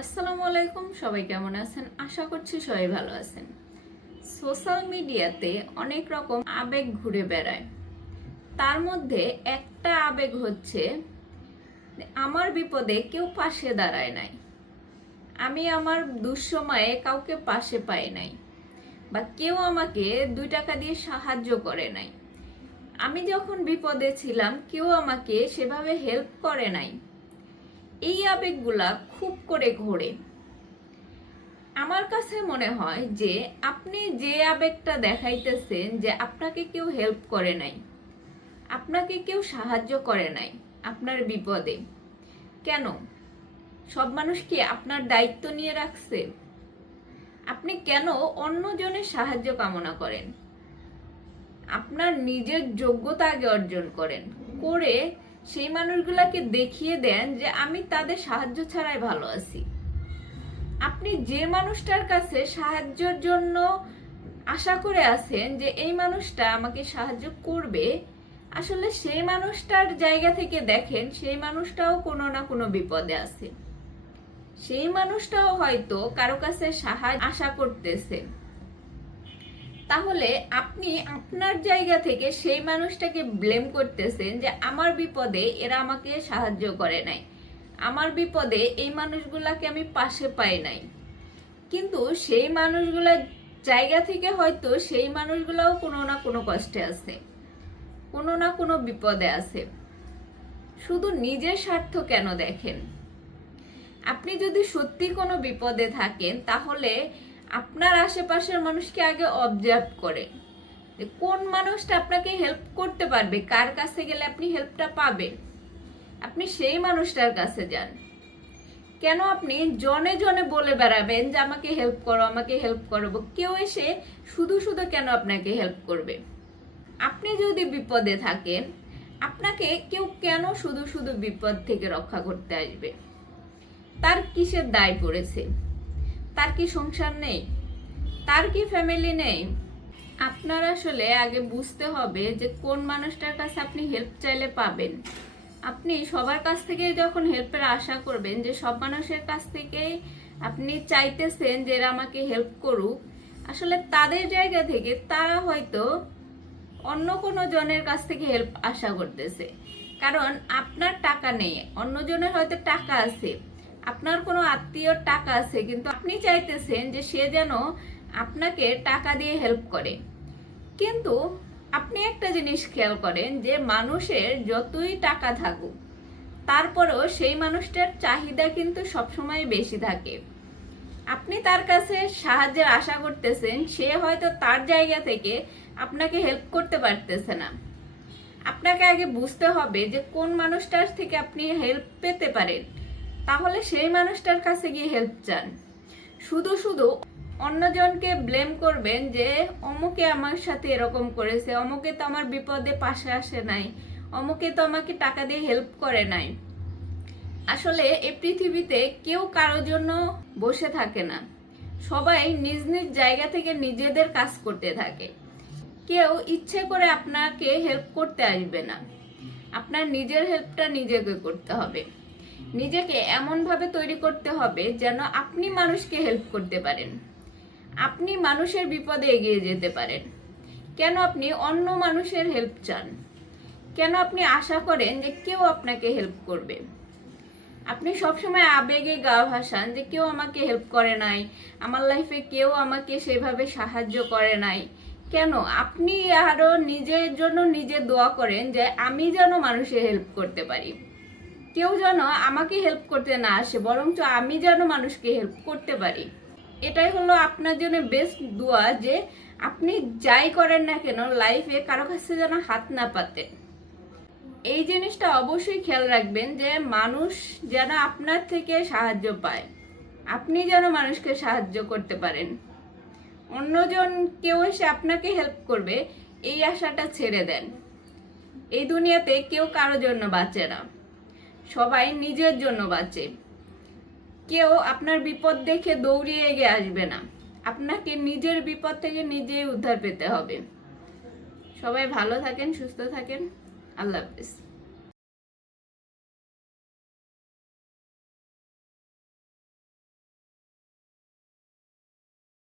আসসালামু আলাইকুম, সবাই কেমন আছেন? আশা করছি সবাই ভালো আছেন। সোশ্যাল মিডিয়াতে অনেক রকম আবেগ ঘুরে বেড়ায়। তার মধ্যে একটা আবেগ হচ্ছে আমার বিপদে কেউ পাশে দাঁড়ায় নাই, আমি আমার দুঃসময়ে কাউকে পাশে পাই নাই, বা কেউ আমাকে 2 টাকা দিয়ে সাহায্য করে নাই। আমি যখন বিপদে ছিলাম কেউ আমাকে সেভাবে হেল্প করে নাই। এই আবেগগুলা খুব করে ঘোরে। আমার কাছে মনে হয় যে আপনি যে আবেগটা দেখাইতেছেন যে আপনাকে কেউ হেল্প করে নাই, আপনাকে কেউ সাহায্য করে নাই আপনার বিপদে, কেন? সব মানুষ কি আপনার দায়িত্ব নিয়ে রাখছে? আপনি কেন অন্যজনের সাহায্য কামনা করেন? আপনার নিজের যোগ্যতা আগে অর্জন করেন, করে সেই মানুষগুলাকে দেখিয়ে দেন যে আমি তাদের সাহায্য ছাড়াই ভালো আছি। আপনি যে মানুষটার কাছে সাহায্যের জন্য আশা করে আছেন যে এই মানুষটা আমাকে সাহায্য করবে, আসলে সেই মানুষটার জায়গা থেকে দেখেন সেই মানুষটাও কোনো না কোনো বিপদে আছে। সেই মানুষটাও হয়তো কারো কাছে সাহায্য আশা করতেছে। তাহলে আপনি আপনার জায়গা থেকে সেই মানুষটাকে ব্লেম করতেছেন যে আমার বিপদে এরা আমাকে সাহায্য করে নাই, আমার বিপদে এই মানুষগুলাকে আমি পাশে পাই নাই। কিন্তু সেই মানুষগুলোর জায়গা থেকে হয়তো সেই মানুষগুলোও কোনো না কোনো কষ্টে আছে, কোনো না কোনো বিপদে আছে। শুধু নিজের স্বার্থ কেন দেখেন? আপনি যদি সত্যি কোনো বিপদে থাকেন তাহলে আপনার আশেপাশের মানুষকে আগে অবজার্ভ করেন যে কোন মানুষটা আপনাকে হেল্প করতে পারবে, কার কাছে গেলে আপনি হেল্পটা পাবেন। আপনি সেই মানুষটার কাছে যান। কেন আপনি জনে জনে বলে বেড়াবেন যে আমাকে হেল্প করো, আমাকে হেল্প করবো? কেউ এসে শুধু শুধু কেন আপনাকে হেল্প করবে? আপনি যদি বিপদে থাকেন আপনাকে কেউ কেন শুধু শুধু বিপদ থেকে রক্ষা করতে আসবে? তার কিসের দায় পড়েছে? তার কি সংসার নেই? তার কি ফ্যামিলি নেই? আপনার আসলে আগে বুঝতে হবে যে কোন মানুষটার কাছে আপনি হেল্প চাইলে পাবেন। আপনি সবার কাছ থেকে যখন হেল্পের আশা করবেন, যে সব মানুষের কাছ থেকেই আপনি চাইতেছেন যে এরা আমাকে হেল্প করুক, আসলে তাদের জায়গা থেকে তারা হয়তো অন্য কোনো জনের কাছ থেকে হেল্প আশা করতেছে। কারণ আপনার টাকা নেই, অন্যজনের হয়তো টাকা আছে, আপনার কোনো আত্মীয়র টাকা আছে, কিন্তু আপনি চাইতেছেন যে সে যেন আপনাকে টাকা দিয়ে হেল্প করে। কিন্তু আপনি একটা জিনিস খেয়াল করেন যে মানুষের যতই টাকা থাকুক তারপরেও সেই মানুষটার চাহিদা কিন্তু সবসময় বেশি থাকে। আপনি তার কাছে সাহায্যের আশা করতেছেন, সে হয়তো তার জায়গা থেকে আপনাকে হেল্প করতে পারতেছে না। আপনাকে আগে বুঝতে হবে যে কোন মানুষটার থেকে আপনি হেল্প পেতে পারেন, তাহলে সেই মানুষটার কাছে গিয়ে হেল্প চান। শুধু শুধু অন্যজনকে ব্লেম করবেন যে অমুকে আমার সাথে এরকম করেছে, অমুকে তো আমার বিপদে পাশে আসে নাই, অমুকে তো আমাকে টাকা দিয়ে হেল্প করে নাই। আসলে এই পৃথিবীতে কেউ কারোর জন্য বসে থাকে না, সবাই নিজ নিজ জায়গা থেকে নিজেদের কাজ করতে থাকে। কেউ ইচ্ছে করে আপনাকে হেল্প করতে আসবে না। আপনার নিজের হেল্পটা নিজেকে করতে হবে। নিজেকে এমনভাবে তৈরি করতে হবে যেন আপনি মানুষকে হেল্প করতে পারেন, আপনি মানুষের বিপদে এগিয়ে যেতে পারেন। কেন আপনি অন্য মানুষের হেল্প চান? কেন আপনি আশা করেন যে কেউ আপনাকে হেল্প করবে? আপনি সবসময় আবেগে গা ভাসান যে কেউ আমাকে হেল্প করে নাই, আমার লাইফে কেউ আমাকে সেভাবে সাহায্য করে নাই। কেন আপনি আরো নিজের জন্য নিজে দোয়া করেন যে আমি যেন মানুষের হেল্প করতে পারি, কেউ যেন আমাকে হেল্প করতে না আসে, বরঞ্চ আমি যেন মানুষকে হেল্প করতে পারি। এটাই হলো আপনার জন্য বেস্ট দোয়া, যে আপনি যাই করেন না কেন লাইফে কারো কাছে যেন হাত না পাতেন। এই জিনিসটা অবশ্যই খেয়াল রাখবেন যে মানুষ যেন আপনার থেকে সাহায্য পায়, আপনি যেন মানুষকে সাহায্য করতে পারেন। অন্যজন কেউ এসে আপনাকে হেল্প করবে এই আশাটা ছেড়ে দেন। এই দুনিয়াতে কেউ কারোর জন্য বাঁচে না, সবাই নিজের জন্য বাঁচে। কেউ আপনার বিপদ দেখে দৌড়িয়ে এগিয়ে আসবে না, আপনাকে নিজের বিপদ থেকে নিজেই উদ্ধার পেতে হবে। সবাই ভালো থাকেন, সুস্থ থাকেন। আল্লাহ হাফেজ।